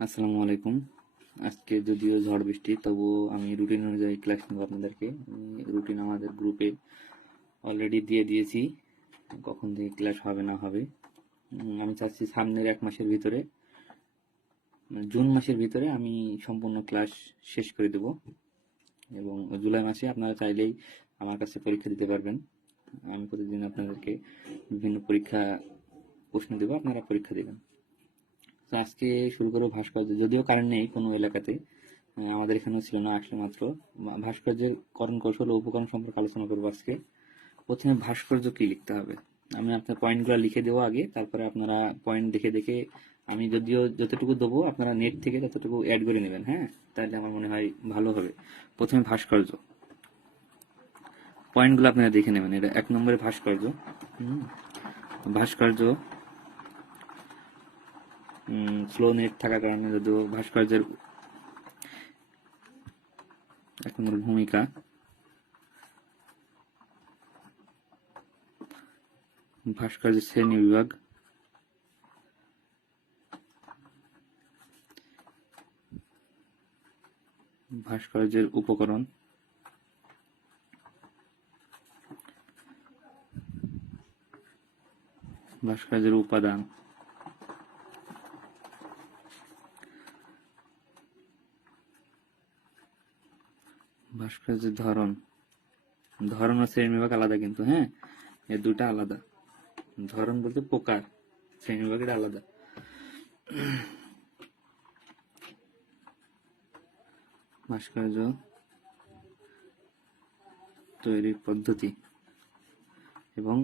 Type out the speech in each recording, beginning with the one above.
আসসালামু আলাইকুম। আজকে যদিও ঝড় বৃষ্টি, তবুও আমি রুটিন অনুযায়ী ক্লাস নেব আপনাদেরকে। রুটিন আমাদের গ্রুপে অলরেডি দিয়ে দিয়েছি, কখন থেকে ক্লাস হবে না হবে। আমি চাচ্ছি সামনের 1 মাসের ভিতরে, জুন মাসের ভিতরে আমি সম্পূর্ণ ক্লাস শেষ করে দেব। এবং জুলাই মাসে আপনারা চাইলেই আমার কাছে পরীক্ষা দিতে পারবেন। আমি প্রতিদিন আপনাদেরকে বিভিন্ন পরীক্ষা প্রশ্ন দেবো, আপনারা পরীক্ষা দেবেন। তো আজকে শুরু করবো ভাস্কর্য। যদিও কারেন্ট নেই কোনো এলাকাতে, আমাদের এখানেও ছিল না, আসলে মাত্র। ভাস্কর্যের করণ কৌশল ও উপকরণ সম্পর্কে আলোচনা করবো আজকে। প্রথমে ভাস্কর্য কি লিখতে হবে, আমি আপনার পয়েন্টগুলো লিখে দেবো আগে, তারপরে আপনারা পয়েন্ট দেখে দেখে, আমি যদিও যতটুকু দেবো আপনারা নেট থেকে ততটুকু অ্যাড করে নেবেন। হ্যাঁ, তাহলে আমার মনে হয় ভালো হবে। প্রথমে ভাস্কর্য পয়েন্টগুলো আপনারা দেখে নেবেন। এটা 1 নম্বরে ভাস্কর্য। ভাস্কর্য স্লো নেট থাকার কারণে যদিও ভাস্কর্যের 1 নম্বর ভূমিকা, ভাস্কর্যের শ্রেণী বিভাগ, ভাস্কর্যের উপকরণ, ভাস্কর্যের উপাদান, ভাস্কর্যের ধরন। ধরন ও শ্রেণী বিভাগ আলাদা কিন্তু, হ্যাঁ, এর দুটা আলাদা। ধরন বলতে প্রকার, শ্রেণী বিভাগ এটা আলাদা। ভাস্কর্য তৈরির পদ্ধতি, এবং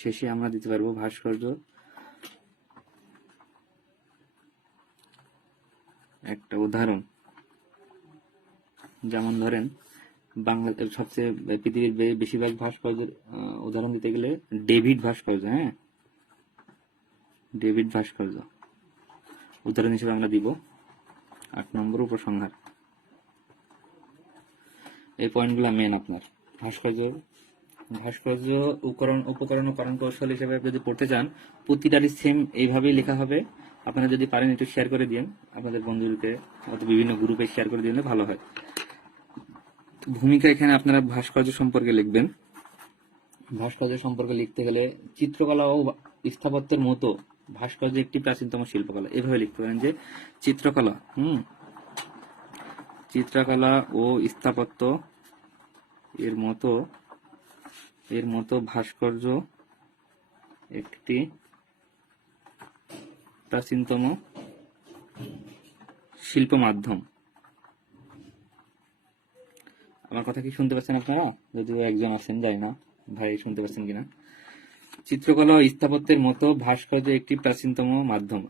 শেষে আমরা দিতে পারবো ভাস্কর্য একটা উদাহরণ। যেমন ধরেন, বাংলাদেশ সবচেয়ে পৃথিবীর বেশিরভাগ ভাস্কর্যের উদাহরণ দিতে গেলে ডেভিড ভাস্কর্য, হ্যাঁ, ডেভিড ভাস্কর্য উদাহরণ হিসেবে আমরা দিব। 8 নম্বর উপসংহার। এই পয়েন্টগুলো মেন আপনার ভাস্কর্য উপকরণ ও করণ কৌশল হিসেবে যদি পড়তে চান, প্রতিটারই সেম এইভাবেই লেখা হবে। আপনারা যদি পারেন একটু শেয়ার করে দিন আপনাদের বন্ধুদেরকে, অথবা বিভিন্ন গ্রুপে শেয়ার করে দিলে ভালো হয়। ভূমিকা, এখানে আপনারা ভাস্কর্য সম্পর্কে লিখবেন। ভাস্কর্য সম্পর্কে লিখতে গেলে চিত্রকলা ও স্থাপত্যের মতো ভাস্কর্য একটি প্রাচীনতম শিল্পকলা, এভাবে লিখতে পারেন যে চিত্রকলা চিত্রকলা ও স্থাপত্য এর মতো ভাস্কর্য একটি প্রাচীনতম শিল্প মাধ্যম। আমার কথা কি শুনতে পাচ্ছেন আপনারা? যদিও একজন আছেন, জানি না ভাই শুনতে পাচ্ছেন কিনা। চিত্রকলা ও স্থাপত্যের মতো ভাস্কর্য একটি প্রাচীনতম মাধ্যম।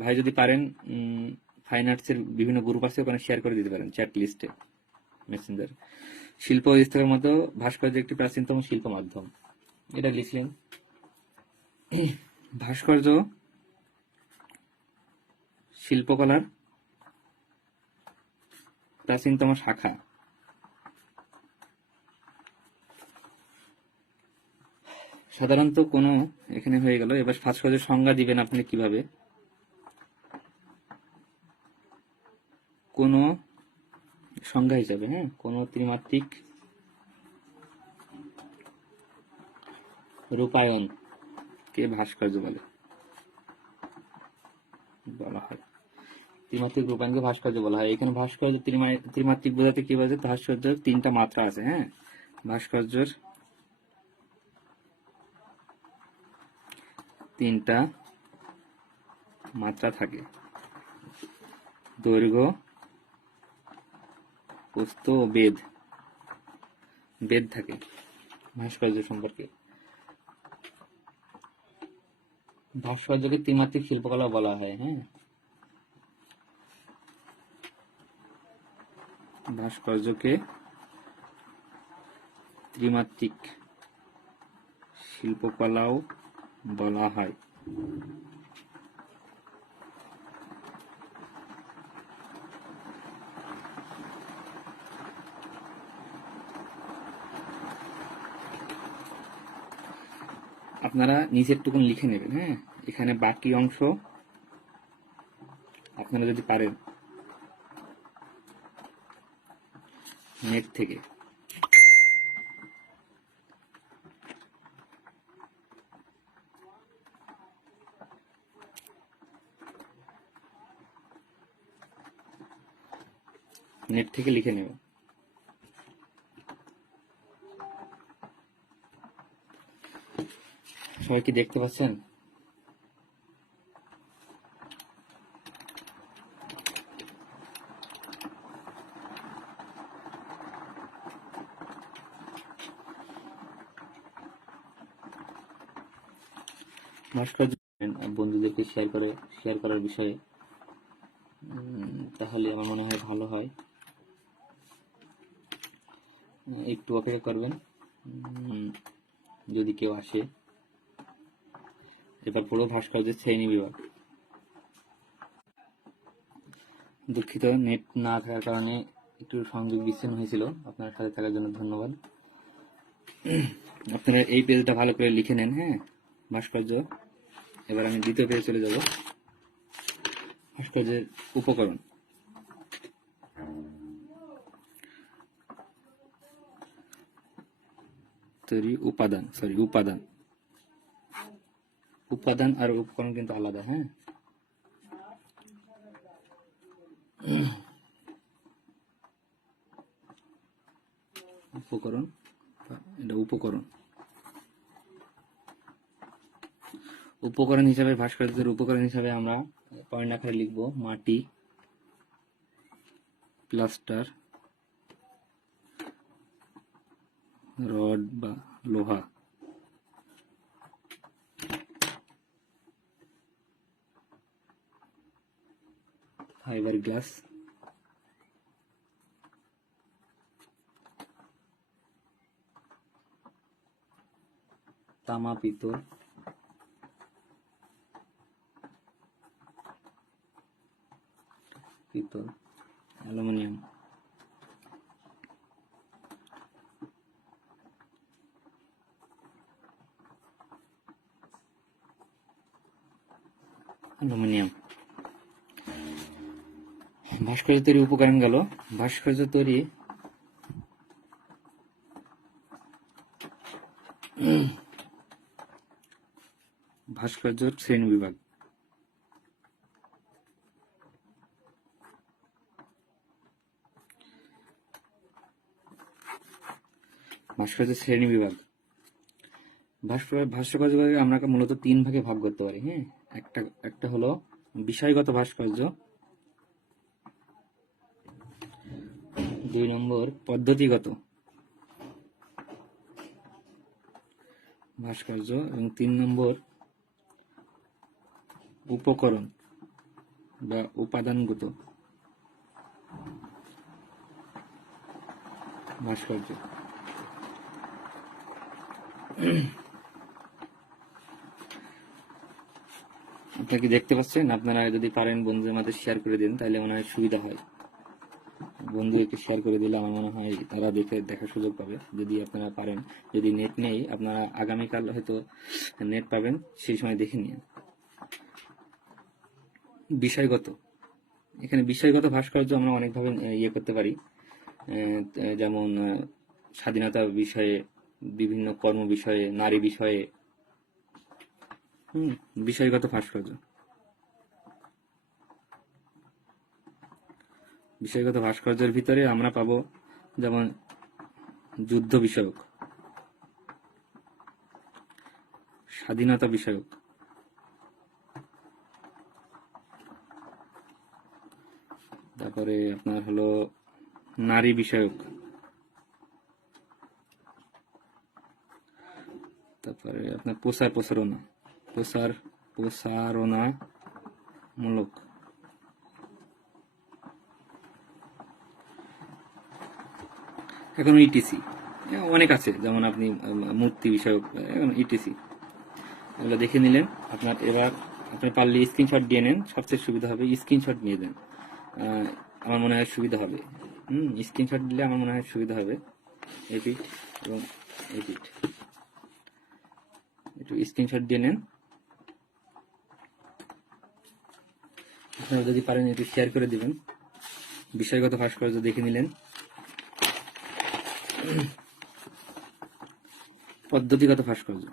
ভাই যদি পারেন, ফাইন আর্টসের বিভিন্ন গ্রুপ আছে, ওখানে শেয়ার করে দিতে পারেন চ্যাট লিস্টে, মেসেঞ্জার। শিল্প ও স্থাপত্যের মতো ভাস্কর্য একটি প্রাচীনতম শিল্প মাধ্যম, এটা লিখলেন। ভাস্কর্য শিল্পকলার প্রাচীনতম শাখা। সাধারণত কোনো, এখানে হয়ে গেল। এবার ভাস্কর্যের সংজ্ঞা দিবেন আপনি কিভাবে। কোনো সংজ্ঞা হিসাবে, হ্যাঁ, কোনো ত্রিমাত্রিক রূপায়ণ কে ভাস্কর্য বলা হয়। ত্রিমাত্রিক রূপায়ণকে ভাস্কর্য বলা হয়। এখানে ভাস্কর্য ত্রিমাত্রিক বোঝাতে কি বোঝায়? ভাস্কর্যের 3টা মাত্রা আছে, হ্যাঁ, ভাস্কর্যের 3টা মাত্রা থাকে: দৈর্ঘ্য, প্রস্থ ও বেদ থাকে ভাস্কর্য সম্পর্কে। ভাস্কর্যকে ত্রিমাত্রিক শিল্পকলা বলা হয়, হ্যাঁ। ভাস্কর্যকে ত্রিমাত্রিক শিল্পকলাও বলা হয়। আপনারা নিচের টুকুন লিখে নেবেন, হ্যাঁ। এখানে বাকি অংশ আপনারা যদি পারেন নেট থেকে লিখে নেবেন। সবাই কি দেখতে পাচ্ছেন? ভাস্কর্য বন্ধুদেরকে শেয়ার করার বিষয়ে, তাহলে আমার মনে হয় ভালো হয়। একটু অপেক্ষা করবেন যদি কেউ আসে। এটা পুরো ভাস্কর্যের শ্রেণী বিভাগ। দুঃখিত, নেট না থাকার কারণে একটু সংযোগ বিচ্ছিন্ন হয়েছিল। আপনার সাথে থাকার জন্য ধন্যবাদ। আপনারা এই পেজটা ভালো করে লিখে নেন। হ্যাঁ, ভাস্কর্য। এবার আমি দ্বিতীয় পেজে চলে যাব। ভাস্কর্যের উপকরণ। তৈরি উপাদান আর উপকরণ কিন্তু আলাদা। হ্যাঁ, উপকরণ, এটা উপকরণ হিসাবে, ভাস্কর্যের উপকরণ হিসাবে আমরা পয়েন্ট আকারে লিখব মাটি, প্লাস্টার, রড বা লোহা, ফাইবার গ্লাস, তামা, পিতল, অ্যালুমিনিয়াম, ভাস্কর্য তৈরি উপকরণ গেল। ভাস্কর্য তৈরি ভাস্কর্যের শ্রেণী বিভাগ। ভাস্কর্য বিভাগে আমরা মূলত 3 ভাগে ভাগ করতে পারি। হ্যাঁ, একটা হলো বিষয়গত ভাস্কর্য, 2 নম্বর পদ্ধতিগত ভাস্কর্য এবং 3 নম্বর উপকরণ বা উপাদানগত ভাস্কর্য। আপনারা কি দেখতে পাচ্ছেন? আপনারা যদি পারেন বন্ধুদের মাঝে শেয়ার করে দিন, তাহলে মনে হয় সুবিধা হয়। বন্ধুদেরকে শেয়ার করে দিলে আমার মনে হয় তারা দেখার সুযোগ পাবে। যদি আপনারা পারেন, যদি নেট নেই, আপনারা আগামীকাল হয়তো নেট পাবেন, সেই সময় দেখে নিন। এখানে বিষয়গত ভাস্কর্য আমরা অনেকভাবে ইয়ে করতে পারি, যেমন স্বাধীনতা বিষয়ে, বিভিন্ন কর্ম বিষয়ে, নারী বিষয়ে। বিষয়গত ভাস্কর্য। বিষয়গত ভাস্কর্যের ভিতরে আমরা পাবো যেমন যুদ্ধ বিষয়ক, স্বাধীনতা বিষয়ক, তারপরে আপনার হলো নারী বিষয়ক, তারপরে আপনার প্রসারণামূলক, এখন ইটিসি অনেক আছে, যেমন আপনি মূর্তি বিষয়ক, ইটিসি এগুলো দেখে নিলেন। এবার আপনি পারলে স্ক্রিনশট দিয়ে নেন, সবচেয়ে সুবিধা হবে। স্ক্রিনশট নিয়ে দেন, আমার মনে হয় সুবিধা হবে। স্ক্রিনশট দিলে আমার মনে হয় সুবিধা হবে। এপিট এবং এপিট, একটু স্ক্রিনশট দিয়ে নেন। আপনারা যদি পারেন একটু শেয়ার করে দিবেন। বিষয়গত ভাস্কর্য দেখে নিলেন, পদ্ধতিগত ভাস্কর্য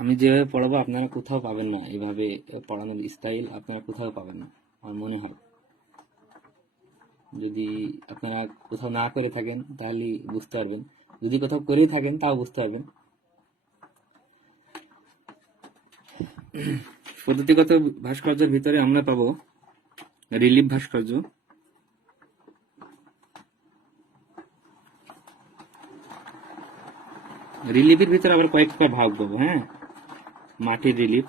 আমি যেভাবে পড়াবো আপনারা কোথাও পাবেন না, এভাবে পড়ানোর স্টাইল আপনারা কোথাও পাবেন না আমার মনে হয়। যদি আপনারা কোথাও না করে থাকেন তাহলে বুঝতে পারবেন, যদি কোথাও করেই থাকেন তাও বুঝতে পারবেন। পদ্ধতিগত ভাস্কর্যের ভিতরে আমরা পাবো রিলিফ ভাস্কর্য, রিলিফের ভিতরে আবার কয়েকটা ভাগ পাবো। হ্যাঁ, মাটির রিলিফ,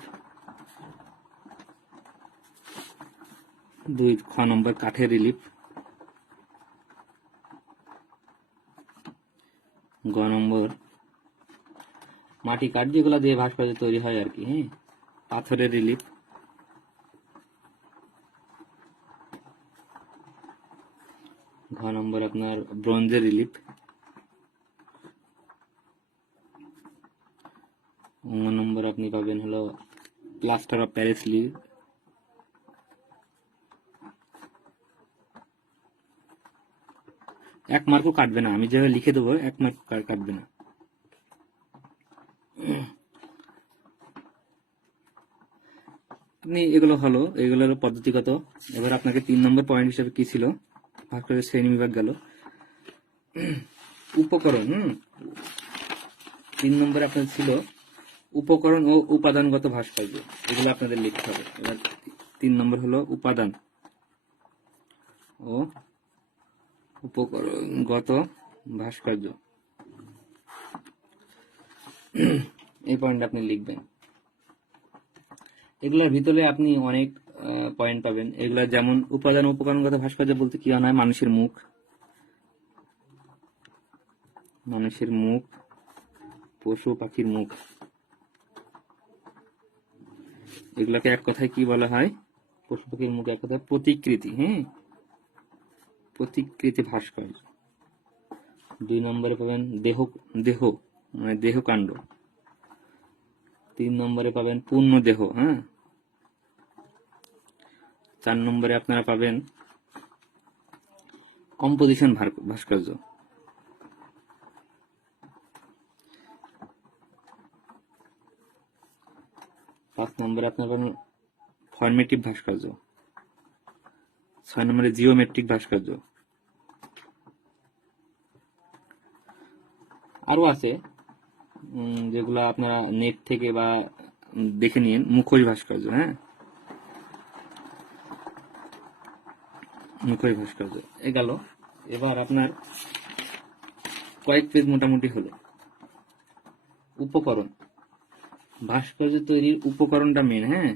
2 নম্বর কাঠের রিলিফ, গ নম্বর মাটি কাঠ যেগুলো দিয়ে ভাস্কর্য তৈরি হয় আর কি। হ্যাঁ, পাথরের রিলিফ, ঘ নম্বর আপনার ব্রোঞ্জের রিলিফ, নম্বর আপনি পাবেন হলো প্লাস্টার অফ প্যারিস রিলিফ, এক মার্কও কাটবে না, আমি যেভাবে লিখে দেবো এক মার্ক কাটবে না। আপনি এগুলো হলো, এগুলোর পদ্ধতিগত। এবার আপনাকে 3 নম্বর পয়েন্ট হিসেবে কি ছিল, ভাস্কর্যের শ্রেণী বিভাগ গেল। উপকরণ, 3 নম্বরে আপনার ছিল উপকরণ ও উপাদানগত ভাস্কর্য, এগুলো আপনাদের লিখতে হবে। এবার 3 নম্বর হলো উপাদান ও উপকরণগত ভাস্কর্য, এই পয়েন্ট আপনি লিখবেন। এগুলোর ভিতরে আপনি অনেক পয়েন্ট পাবেন। এগুলা যেমন উপাদান উপকরণগত ভাস্কর্য বলতে কি হয়, মানুষের মুখ, মানুষের মুখ, পশু পাখির মুখ, এগুলাকে এক কথায় কি বলা হয়, পশু পাখির মুখ এক কথায় প্রতিকৃতি। হ্যাঁ, প্রতিকৃতি ভাস্কর্য। 2 নম্বরে পাবেন দেহ, দেহ মানে দেহকাণ্ড। 3 নম্বরে পাবেন পূর্ণ দেহ। হ্যাঁ, 4 নম্বরে আপনারা পাবেন কম্পোজিশন ভাস্কর্য। 5 নম্বরে আপনারা পাবেন ফরমেটিভ ভাস্কর্য। 6 নম্বরে জিওমেট্রিক ভাস্কর্য। আরো আছে যেগুলো আপনারা নেট থেকে বা দেখে নিন, মুখোশ ভাস্কর্য। হ্যাঁ, মুখোশ ভাস্কর্য এ গেল। এবার আপনার কয়েক পেজ মোটামুটি হলো। উপকরণ, ভাস্কর্য তৈরির উপকরণটা মেন। হ্যাঁ,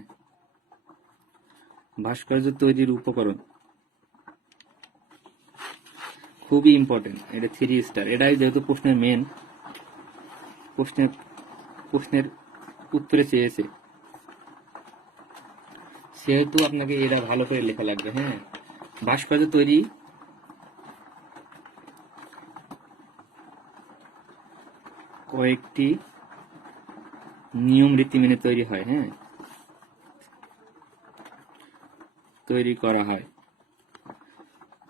ভাস্কর্য তৈরির উপকরণ খুবই ইম্পর্টেন্ট, এটা 3 স্টার। এটাই যেহেতু প্রশ্নের মেন, প্রশ্নের উত্তরে চেয়েছে, সেহেতু আপনাকে এটা ভালো করে লেখা লাগবে। হ্যাঁ, ভাস্কর্য তৈরি কয়েকটি নিয়ম রীতি মেনে তৈরি হয়। হ্যাঁ, তৈরি করা হয়।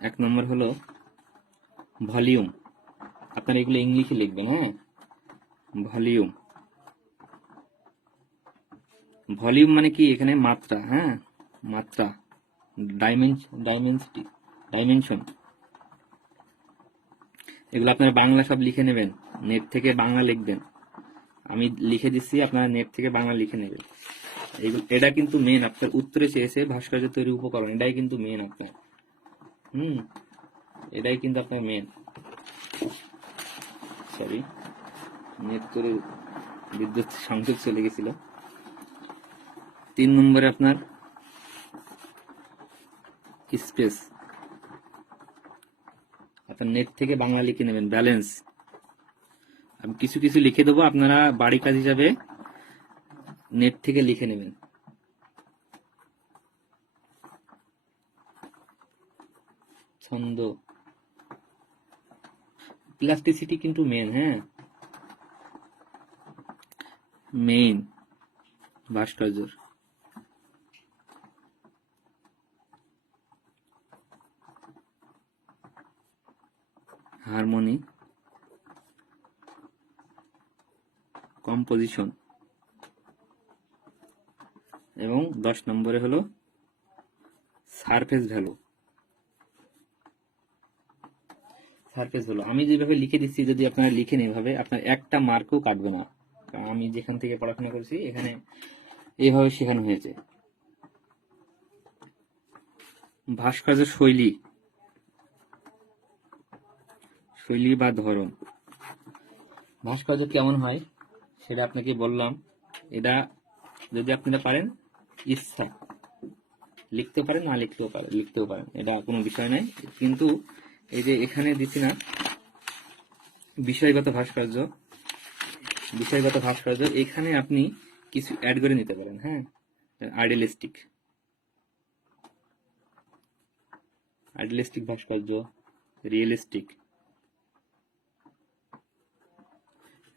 1 নম্বর হলো ভলিউম, আপনারা এগুলো ইংলিশে লিখবেন। হ্যাঁ, ভলিউম, ভলিউম মানে কি, এখানে মাত্রা। হ্যাঁ, মাত্রা, ডাইমেনশন, এগুলো আপনারা বাংলা সব লিখে নেবেন, নেট থেকে বাংলা লিখবেন। আমি লিখে দিচ্ছি, আপনারা নেট থেকে বাংলা লিখে নেবেন। এটা কিন্তু মেন, আপনার উত্তরে চেয়েছে ভাস্কর্য তৈরি উপকরণ, এটাই কিন্তু মেন আপনার। এটাই কিন্তু আপনার মেন। সরি, নেট করে বিদ্যুৎ সংযোগ চলে গেছিল। 3 নম্বরে আপনার স্পেস, আপনার নেট থেকে বাংলা লিখে নেবেন। ব্যালেন্স, আমি কিছু কিছু লিখে দেবো, আপনারা বাড়ি কাজ হিসাবে নেট থেকে লিখে নেবেন। ছন্দ, প্লাস্টিসিটি কিন্তু মেন। হ্যাঁ, মেইন। ভাস্কর্যর হারমোনি, কম্পোজিশন এবং 10 নম্বরে হলো সারফেস ভ্যালু। সারফেস ভ্যালু আমি যেভাবে লিখে দিচ্ছি, যদি আপনারা লিখেন এভাবে, আপনার একটা মার্কও কাটবে না। কারণ আমি যেখান থেকে পড়াশোনা করছি এখানে এইভাবে শেখানো হয়েছে। ভাস্কর্যের শৈলী, শৈলী বা ধরন, ভাস্কর্য কেমন হয় সেটা আপনাকে বললাম। এটা যদি আপনারা পারেন, ইচ্ছা লিখতে পারেন, না লিখতেও পারেন, এটা কোনো বিষয় নাই। কিন্তু এই যে এখানে দিচ্ছি না বিষয়গত ভাস্কর্য, বিষয়গত ভাস্কর্য, এখানে আপনি কিছু অ্যাড করে নিতে পারেন। হ্যাঁ, আইডিয়ালিস্টিক, আইডিয়ালিস্টিক ভাস্কর্য, রিয়েলিস্টিক,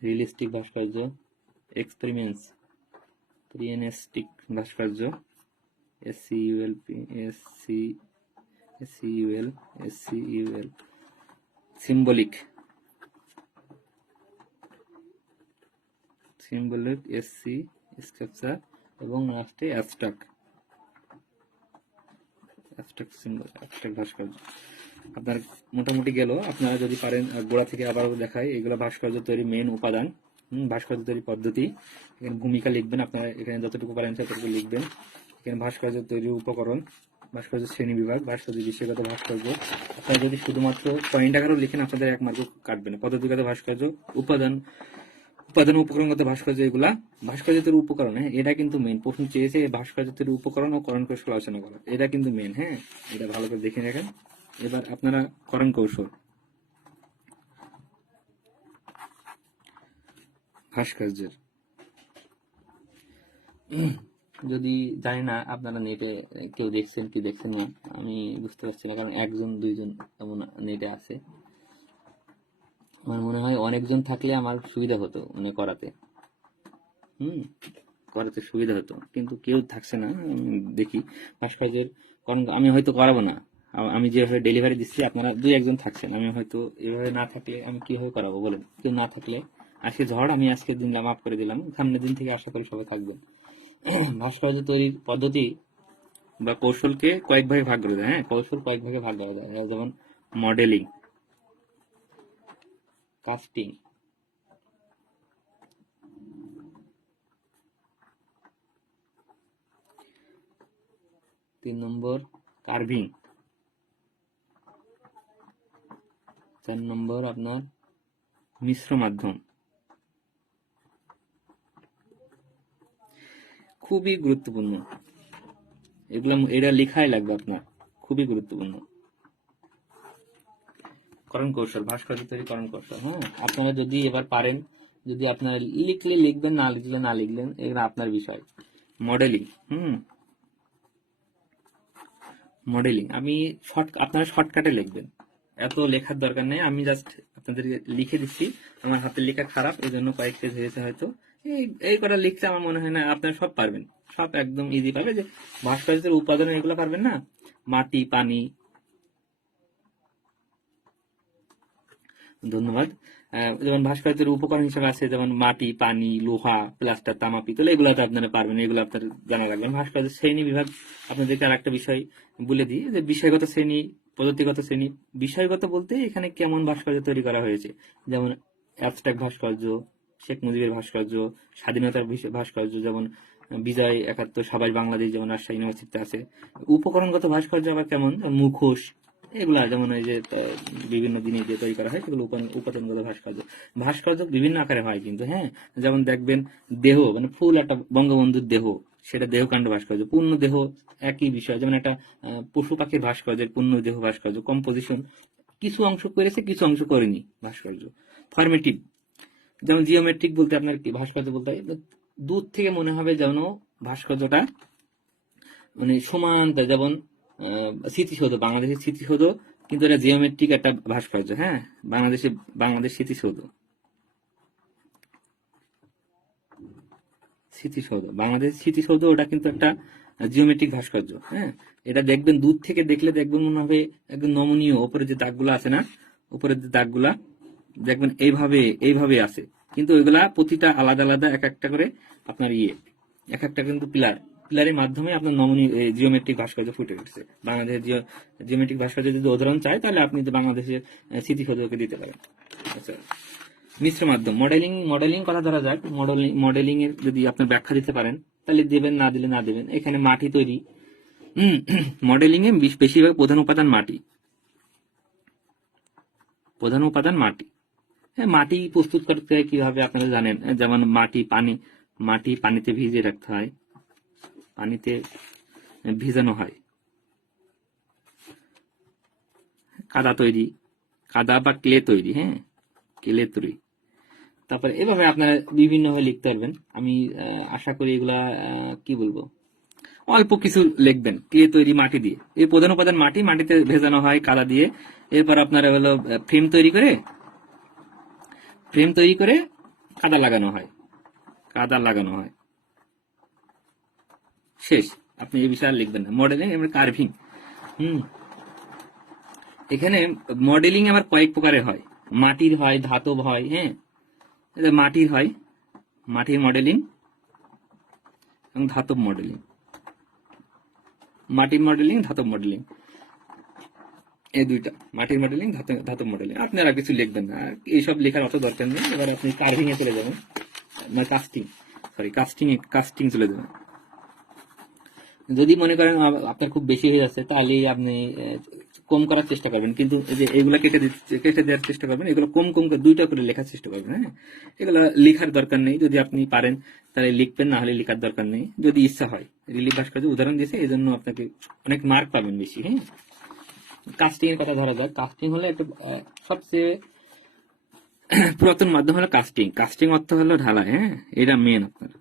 রিয়েলিস্টিক ভাস্কর্য, এক্সপেরিমেন্টিক ভাস্কর্য, SCUL, সিম্বলিক, স্কাল্পচার এবং লাস্টে অ্যাবস্ট্রাক্ট ভাস্কর্য। আপনার মোটামুটি গেল। আপনারা যদি পারেন গোড়া থেকে আবার দেখায়, এগুলো ভাস্কর্য তৈরি মেন উপাদান, ভাস্কর্য তৈরি পদ্ধতি, এখানে ভূমিকা লিখবেন। আপনারা এখানে যতটুকু পারেন ততটুকু লিখবেন। এখানে ভাস্কর্য তৈরির উপকরণ, ভাস্কর্য শ্রেণী বিভাগ, ভাস্কর্য বিষয়গত ভাস্কর্য। আপনারা যদি শুধুমাত্র পয়েন্ট আকারেও লিখেন আপনাদের এক মার্ক কাটবে না। পদ্ধতিগত ভাস্কর্য, উপাদান উপকরণগত ভাস্কর্য, এগুলা ভাস্কর্য তৈরির উপকরণ। হ্যাঁ, এটা কিন্তু মেন প্রশ্ন চেয়েছে, ভাস্কর্য তৈরির উপকরণ ও করণ কৌশল আলোচনা করা, এটা কিন্তু মেন। হ্যাঁ, এটা ভালো করে দেখে রাখেন। এবার আপনারা করণ কৌশল, ভাস্কর্যের যদি জানি না আপনারা নেটে কেউ দেখছেন কি দেখছেন না, আমি বুঝতে পারছি না, কারণ 1-2 জন এমন নেটে আছে। আমার মনে হয় অনেকজন থাকলে আমার সুবিধা হতো, মানে করাতে করাতে সুবিধা হতো, কিন্তু কেউ থাকছে না। দেখি ভাস্কর্যের, কারণ আমি হয়তো করাবো না, আমি যেভাবে ডেলিভারি দিচ্ছি আপনারা 2-1 জন থাকছেন, আমি হয়তো এভাবে না থাকলে আমি কিভাবে করাবো বলেন। কেউ না থাকলে আজকে ঝড়, আমি আজকে দিন মাফ করে দিলাম, সামনের দিন থেকে আশা করি সবাই থাকবেন। ভাস্কর্য তৈরির পদ্ধতি বা কৌশলকে কয়েক ভাগে ভাগ করা যায়। হ্যাঁ, কৌশল কয়েক ভাগে ভাগ করা যায়, যেমন মডেলিং, কাস্টিং, 3 নম্বর কার্ভিং, 4 নম্বর আপনার মিশ্র মাধ্যম। খুবই গুরুত্বপূর্ণ এগুলো, এটা লেখাই লাগবে আপনার, খুবই গুরুত্বপূর্ণ। করণ কৌশল, ভাস্কর্য তৈরি করণ কৌশল। হ্যাঁ, আপনারা যদি এবার পারেন, যদি আপনারা লিখলে লিখবেন, না লিখলে না লিখলেন, এগুলো আপনার বিষয়। মডেলিং, মডেলিং আমি আপনারা শর্টকাটে লিখবেন, এত লেখার দরকার নেই। আমি জাস্ট আপনাদেরকে লিখে দিচ্ছি, আমার হাতের লেখা খারাপ, এই জন্য কয়েক পেজ হয়েছে হয়তো। এই কটা লিখতে আমার মনে হয় না আপনারা সব পারবেন, সব একদম ইজি পাবে। যে ভাস্কর্যের উপাদান এগুলো পারবেন না, মাটি, পানি, ধন্যবাদ। যেমন ভাস্কর্যের উপকরণ হিসেবে আছে যেমন মাটি, পানি, লোহা, প্লাস্টার, তামা, পিতল, এগুলো তো আপনারা পারবেন, এগুলো আপনার জানা রাখবেন। ভাস্কর্যের শ্রেণী বিভাগ আপনাদেরকে আর একটা বিষয় বলে দিই, যে বিষয়গত শ্রেণী, পদ্ধতিগত শ্রেণী। বিষয়গত বলতে এখানে কেমন ভাস্কর্য তৈরি করা হয়েছে, যেমন অ্যাবস্ট্রাক্ট ভাস্কর্য, শেখ মুজিবের ভাস্কর্য, স্বাধীনতার ভাস্কর্য, যেমন বিজয় 71, সবাই বাংলাদেশ, যেমন রাজশাহী ইউনিভার্সিটিতে আছে। উপকরণগত ভাস্কর্য আবার কেমন, মুখোশ, এগুলা যেমন ওই যে বিভিন্ন জিনিস দিয়ে তৈরি করা হয়, সেগুলো উপাদানগত ভাস্কর্য। ভাস্কর্য বিভিন্ন আকারে হয় কিন্তু। হ্যাঁ, যেমন দেখবেন দেহ, মানে ফুল একটা বঙ্গবন্ধুর দেহ, সেটা দেহকাণ্ড ভাস্কর্য। পূর্ণ দেহ একই বিষয়, যেমন একটা পশু পাখির ভাস্কর্যের পূর্ণ দেহ ভাস্কর্য। কম্পোজিশন, কিছু অংশ করেছে কিছু অংশ করেনি ভাস্কর্য। ফরমেটিভ, যেমন জিওমেট্রিক বলতে আপনার কি ভাস্কর্য বলতে হয়, দূর থেকে মনে হবে যেন ভাস্কর্যটা মানে সমান, যেমন স্মৃতিসৌধ, বাংলাদেশের স্মৃতিসৌধ, কিন্তু এটা জিওমেট্রিক একটা ভাস্কর্য। হ্যাঁ, বাংলাদেশ স্মৃতিসৌধ, বাংলাদেশ স্মৃতিসৌধ, ওটা কিন্তু একটা জিওমেট্রিক ভাস্কর্য। হ্যাঁ, এটা দেখবেন, দূর থেকে দেখলে দেখবেন মনে হবে একদম নমনীয়। উপরে যে দাগগুলো আছে না, উপরের যে দাগগুলা দেখবেন এইভাবে এইভাবে আছে, কিন্তু ওইগুলা প্রতিটা আলাদা আলাদা এক একটা করে আপনার এক একটা কিন্তু পিলারের মাধ্যমে আপনার নমনীয় জিওমেট্রিক ভাস্কর্য ফুটে উঠছে। বাংলাদেশের জিওমেট্রিক ভাস্কর্য যদি উদাহরণ চাই, তাহলে আপনি তো বাংলাদেশের স্মৃতিসৌধকে দিতে পারেন। আচ্ছা, মিশ্র মাধ্যম, মডেলিং কথা ধরা যাক। মডেলিং এর যদি আপনার ব্যাখ্যা দিতে পারেন তাহলে দেবেন, না দিলে না দেবেন। এখানে মাটি তৈরি, মডেলিং এ বেশিরভাগ প্রধান উপাদান মাটি। হ্যাঁ, মাটি প্রস্তুত করতে হয় কিভাবে আপনারা জানেন, যেমন মাটি পানিতে ভিজিয়ে রাখতে হয়, পানিতে ভিজানো হয়। কাদা বা ক্লে তৈরি, হ্যাঁ, ক্লে তৈরি। তারপরে এভাবে আপনারা বিভিন্ন ভাবে লিখতে পারবেন। আমি আশা করি এগুলা কি বলবো, অল্প কিছু লিখবেন। ক্লে তৈরি মাটি দিয়ে, এই প্রধান উপাদান মাটিতে ভেজানো হয় কাদা দিয়ে। এরপর আপনারা হলো ফ্রেম তৈরি করে কাদা লাগানো হয়। শেষ, আপনি এই বিষয়ে লিখবেন না। মডেলিং এবং কার্ভিং। এখানে মডেলিং আবার কয়েক প্রকারের হয়, মাটির হয়, ধাতব হয়। হ্যাঁ, মাটির মডেলিং এবং ধাতব মডেলিং। ধাতব মডেলিং, এই দুইটা, মাটির মডেলিং, ধাতব মডেলিং। আপনারা কিছু লিখবেন না, এইসব লেখার অত দরকার নেই। এবার আপনি কার্ভিং এ চলে যাবেন, না কাস্টিং চলে যাবেন। যদি মনে করেন আপনার খুব বেশি হয়ে যাচ্ছে, তাহলে আপনি কম করার চেষ্টা করবেন, কিন্তু এগুলো কেটে দেওয়ার চেষ্টা করবেন। এগুলো কম করে 2টা করে লেখার চেষ্টা করবেন। হ্যাঁ, এগুলো লেখার দরকার নেই। যদি আপনি পারেন তাহলে লিখবেন, না হলে লেখার দরকার নেই। যদি ইচ্ছা হয়, রিলিফ ভাস্কর্য উদাহরণ দিয়েছে, এই জন্য আপনাকে অনেক মার্ক পাবেন বেশি। হ্যাঁ, কাস্টিং এর কথা ধরা যাক। কাস্টিং হলো একটা সবচেয়ে পুরাতন মাধ্যম হলো কাস্টিং অর্থ হলো ঢালাই। হ্যাঁ, এটা মেন। আপনার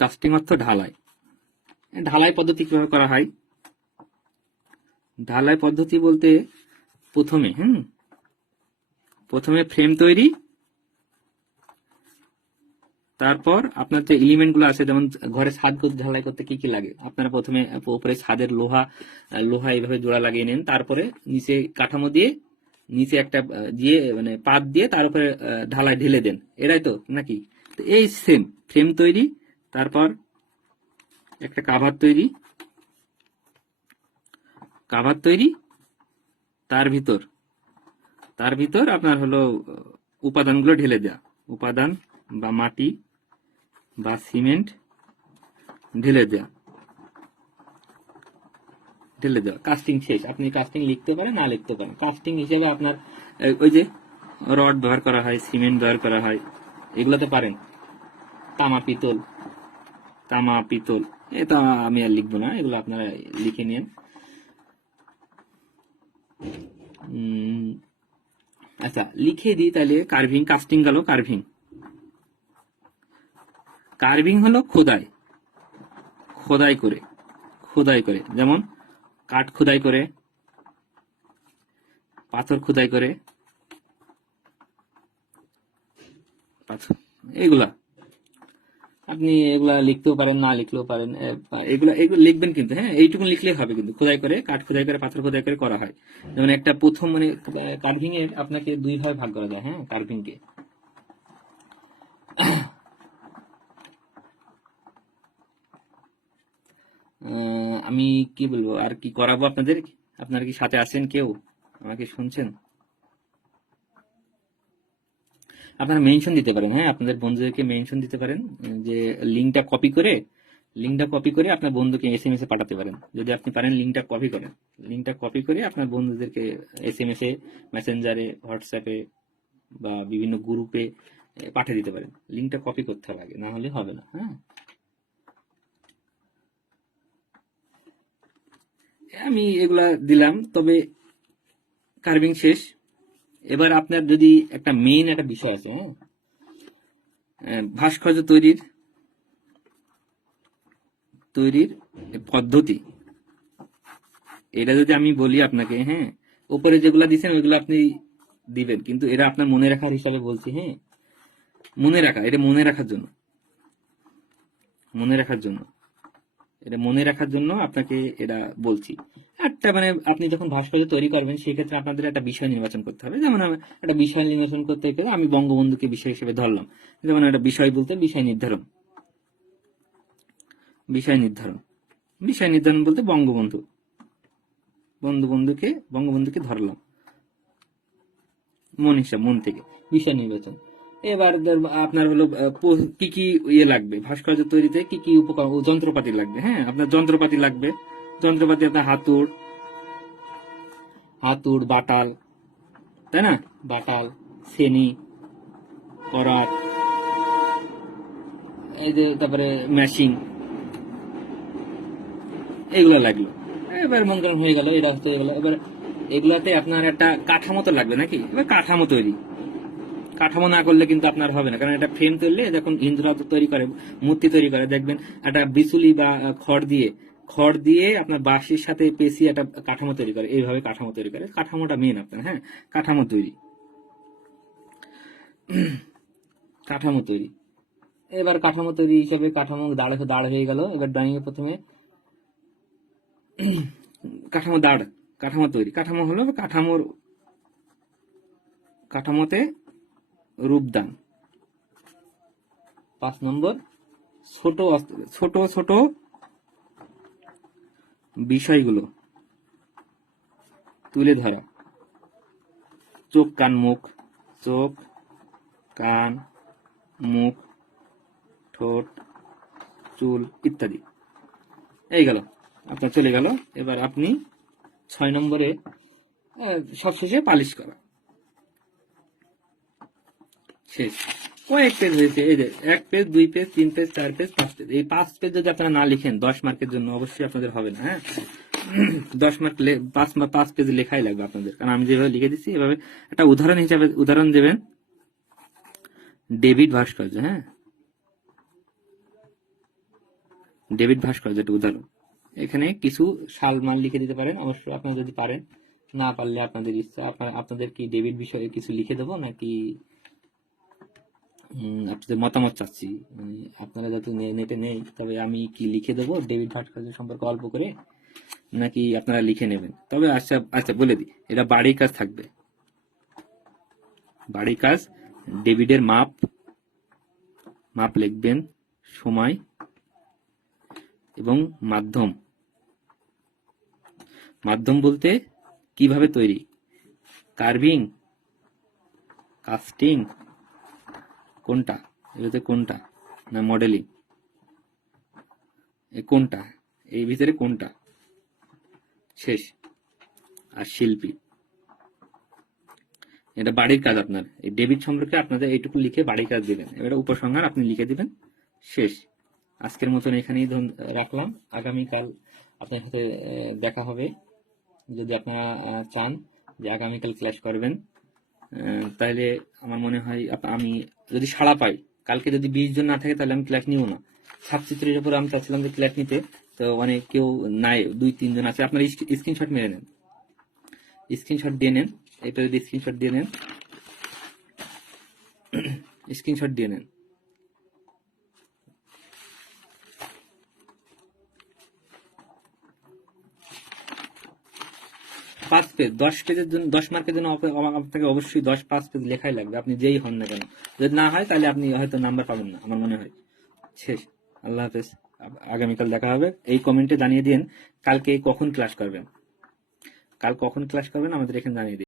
কাস্টিং অর্থ ঢালাই পদ্ধতি কিভাবে করা হয়? ঢালাই পদ্ধতি বলতে প্রথমে ফ্রেম তৈরি, তারপর আপনার যে এলিমেন্ট গুলো আছে, যেমন ঘরে ছাদ ঢালাই করতে কি কি লাগে, আপনারা প্রথমে উপরে ছাদের লোহা এইভাবে জোড়া লাগিয়ে নেন। তারপরে নিচে কাঠামো দিয়ে, নিচে একটা দিয়ে মানে পাত দিয়ে তার উপরে ঢালাই ঢেলে দেন। এরাই তো নাকি? এই সেম ফ্রেম তৈরি, তারপর একটা কাভার তৈরি, তার ভিতর আপনার হলো উপাদানগুলো ঢেলে দেওয়া, উপাদান বা মাটি বা সিমেন্ট ঢেলে দেওয়া। কাস্টিং শেষ। আপনি কাস্টিং লিখতে পারেন, না লিখতে পারেন। কাস্টিং হিসেবে আপনার ওই যে রড ব্যবহার করা হয়, সিমেন্ট ব্যবহার করা হয়, এগুলোতে পারেন। তামা পিতল, এটা আমি আর লিখবো না, এগুলো আপনারা লিখে নেন। আচ্ছা, লিখে দিই তাহলে। কাস্টিং গেল। কার্ভিং হলো খোদাই করে, যেমন কাঠ খোদাই করে, পাথর খোদাই করে, এগুলা আপনি এগুলা লিখতেও পারেন, না লিখলেও পারেন। এগুলো লিখবেন কিন্তু, হ্যাঁ, এইটুকু লিখলে হবে। কিন্তু খোদাই করে, কাঠ খোদাই করে, পাথর খোদাই করে করা হয়। যেমন একটা প্রথম মানে কার্ভিং এর আপনাকে 2 ভাগে ভাগ করা যায়। হ্যাঁ, কার্ভিং কে আমি কি বলবো, আর কি করাবো আপনাদের? আপনারা কি সাথে আছেন? কেউ আমাকে শুনছেন? আপনারা মেনশন দিতে পারেন। হ্যাঁ, আপনাদের বন্ধুদেরকে মেনশন দিতে পারেন, যে লিঙ্কটা কপি করে আপনার বন্ধুকে SMS এ পাঠাতে পারেন। যদি আপনি পারেন, লিঙ্কটা কপি করে আপনার বন্ধুদেরকে SMS এ, মেসেঞ্জারে, হোয়াটসঅ্যাপে বা বিভিন্ন গ্রুপে পাঠিয়ে দিতে পারেন। লিঙ্কটা কপি করতে হবে আগে, না হলে হবে না। হ্যাঁ, আমি এগুলা দিলাম। তবে কার্ভিং শেষ। এবার আপনার যদি একটা মেইন একটা বিষয় আছে, হ্যাঁ, ভাস্কর্য তৈরির পদ্ধতি, এটা যদি আমি বলি আপনাকে, হ্যাঁ, উপরে যেগুলা দিচ্ছেন ওইগুলো আপনি দিবেন, কিন্তু এরা আপনার মনে রাখার হিসাবে বলছি। হ্যাঁ, মনে রাখা, এটা মনে রাখার জন্য, মনে রাখার জন্য, এটা মনে রাখার জন্য আপনাকে এটা বলছি। একটা মানে আপনি যখন ভাস্কর্য তৈরি করবেন সেক্ষেত্রে আপনাদের একটা বিষয় নির্বাচন করতে হবে। যেমন একটা বিষয় নির্বাচন করতে গেলে আমি বঙ্গবন্ধুকে বিষয় হিসেবে ধরলাম। যেমন একটা বিষয় বলতে বিষয় নির্ধারণ, বিষয় নির্ধারণ, বিষয় নির্ধারণ বলতে বঙ্গবন্ধু, বঙ্গবন্ধুকে ধরলাম মন হিসাব, মন থেকে বিষয় নির্বাচন। এবার আপনার হলো কি কি ইয়ে লাগবে ভাস্কর্য তৈরিতে, কি কি উপকরণ যন্ত্রপাতি লাগবে। হ্যাঁ, আপনার যন্ত্রপাতি লাগবে, যন্ত্রপাতি আপনার হাতুড়, বাটাল, তাই না, বাটাল, ফেনি, করাত, এই যে তারপরে মেশিন, এগুলো লাগলো। এবার মন করেন হয়ে গেল, এটা হয়ে গেল। এবার এগুলাতে আপনার একটা কাঠামো তো লাগবে নাকি, এবার কাঠামো তৈরি, কাঠামো না করলে কিন্তু আপনার হবে না। কারণ একটা ফ্রেম তৈরি, যখন হিন্দুরা তৈরি করে, মূর্তি তৈরি করে, দেখবেন একটা বিচুলি বা খড় দিয়ে আপনার বাঁশের সাথে পেঁচিয়ে একটা কাঠামো তৈরি করে, এইভাবে কাঠামো তৈরি করে। কাঠামোটা মেন আপনার, হ্যাঁ, কাঠামো তৈরি, কাঠামো তৈরি। এবার কাঠামো তৈরি হিসেবে কাঠামো দাঁড় হয়ে গেল। এবার ড্রয়িং এ প্রথমে কাঠামো তৈরি, কাঠামো হলো কাঠামোতে রূপদান। 5 নম্বর, ছোট ছোট বিষয়গুলো তুলে ধরা, চোখ কান মুখ, ঠোঁট, চুল ইত্যাদি। এই গেল, আপনার চলে গেল। এবার আপনি 6 নম্বরে সবশেষে পালিশ করা, শেষ। কয়েক পেজ হয়েছে, এই যে 1 page, 2 page, 3 page, 4 page, 5 page. এই 5 পেজ যদি আপনারা না লিখেন 10 মার্কের জন্য অবশ্যই আপনাদের হবে না। হ্যাঁ, 10 মার্ক 5 পেজ লেখাই লাগবে আপনাদের। কারণ আমি যেভাবে লিখে দিচ্ছি এভাবে একটা উদাহরণ দেবেন। ডেভিড ভাস্কর্য, হ্যাঁ, ডেভিড ভাস্কর্য একটা উদাহরণ। এখানে কিছু সালমান লিখে দিতে পারেন অবশ্যই, আপনারা যদি পারেন। না পারলে আপনাদের ইচ্ছা। আপনাদের কি ডেভিড বিষয়ে কিছু লিখে দেবো নাকি আপনাদের মতামত চাচ্ছি। আপনারা যাতে নেটে নেই, তবে আমি কি লিখে দেবো ডেভিড ভাস্কর্য সম্পর্কে অল্প করে, নাকি আপনারা লিখে নেবেন? তবে আচ্ছা আচ্ছা বলে দিই, এটা বাড়ির কাজ থাকবে। বাড়ির কাজ, ডেভিডের মাপ লিখবেন, সময় এবং মাধ্যম বলতে কিভাবে তৈরি, কার্ভিং, কাস্টিং, কোনটা এটাতে, কোনটা না মডেলিং, কোনটা এই ভিতরে কোনটা, শেষ। আর শিল্পী, এটা বাড়ির কাজ। আপনার এই ডেভিড সম্পর্কে আপনাদের এইটুকু লিখে বাড়ির কাজ দেবেন। এবার উপসংহার আপনি লিখে দিবেন, শেষ। আজকের মতন এখানেই রাখলাম। আগামীকাল আপনার সাথে দেখা হবে। যদি আপনারা চান যে আগামীকাল ক্লাস করবেন, তাহলে আমার মনে হয় আমি যদি সাড়া পাই, কালকে যদি 20 জন না থাকে তাহলে আমি ক্লাস নিব না। ছাত্রছাত্রীর উপর আমি চাচ্ছিলাম যে ক্লাস নিতে, তো অনেক কেউ নাই, 2-3 জন আছে। আপনার স্ক্রিনশট মেরে নেন, স্ক্রিনশট দিয়ে নেন। এটা যদি স্ক্রিনশট দিয়ে নেন, স্ক্রিনশট দিয়ে নেন। পাঁচ পেজ, 10 পেজের জন্য, 10 মার্কের জন্য আপনাকে অবশ্যই 5 পেজ লেখাই লাগবে, আপনি যেই হন না কেন। যদি না হয় তাহলে আপনি হয়তো নাম্বার পাবেন না, আমার মনে হয়। শেষ। আল্লাহ হাফেজ। আগামীকাল দেখা হবে। এই কমেন্টে জানিয়ে দিন কালকে কখন ক্লাস করবেন, আমাদের এখানে জানিয়ে দিন।